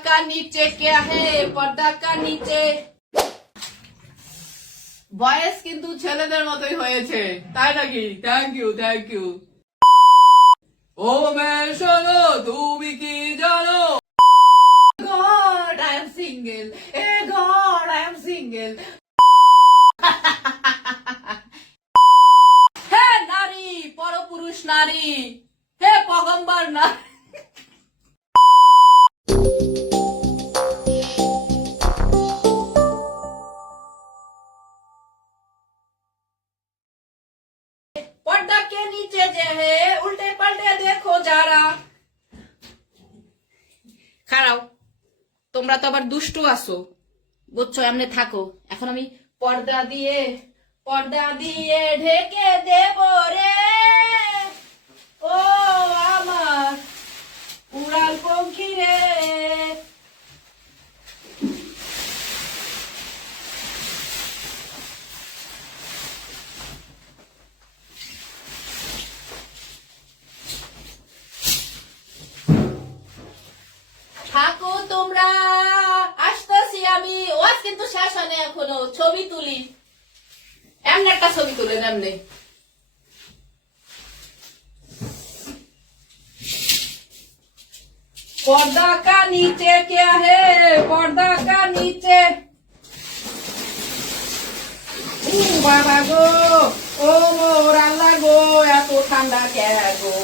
का नीचे क्या है पर्दा का नीचे ভয়েস কিন্তু ছেলেদের মতোই হয়েছে তাই নাকি থ্যাংক ইউ ও মেয়ে শোনো তুমি কি জানো গড আই এম সিঙ্গেল এ গড আই এম সিঙ্গেল হে নারী পরপুরুষ নারী হে পগম্বর নারী पर्दा के नीचे जे है उल्टे पल्टे देखो যারা খারাও তোমরা তো আবার দুষ্টু আছো বুঝছো এমনি থাকো এখন আমি পর্দা দিয়ে ঢেকে দেব রে ও আমার উড়াল পঙ্খী রে থাকো তোমরা আসতেছি আমি ওয়াজ কিন্তু শেষ হয় না এখনো ছবি তুলি এমনি একটা ছবি তুলেন এমনি पर्दा का नीचे क्या है पर्दा का नीचे বাবা গো ও মোর আল্লাহ গো এত ঠান্ডা কে গো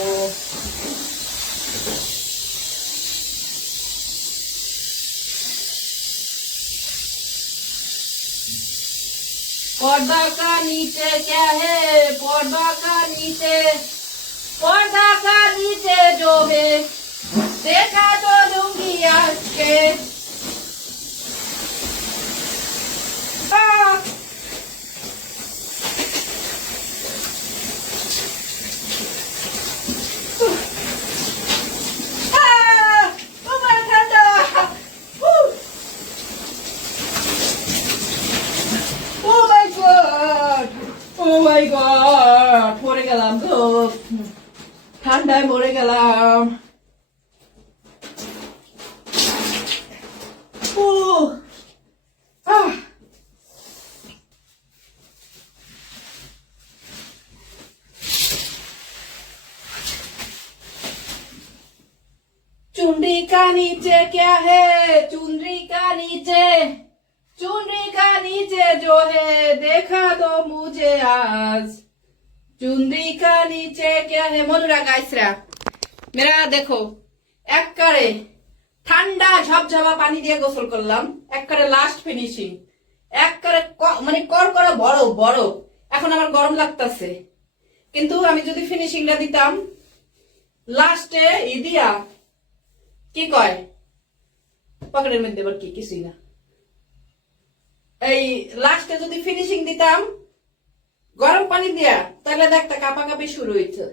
पर्दा का नीचे क्या है पर्दा का नीचे जो है देखा तो लूंगी आज के Oh my god, মরে গেলাম তো ঠান্ডায় মরে গেলাম चुनरी का नीचे क्या है चुनरी का नीचे जो है देखा तो मुझे आज चुनरी का नीचे क्या है मनुरा गाइसरा मेरा देखो एक करे ঠান্ডা ঝপঝপা পানি দিয়ে গোসল করলাম একবারে লাস্ট ফিনিশিং একবারে মানে করকরে বড় এখন আমার গরম লাগতেছে কিন্তু আমি যদি ফিনিশিংটা দিতাম লাস্টে ইদিয়া কি কয় পকেটের মধ্যে আবার কি কিছুই না এই লাস্টে যদি ফিনিশিং দিতাম গরম পানি দিয়া তাহলে দেখতে কাঁপাকাঁপি শুরু হইছে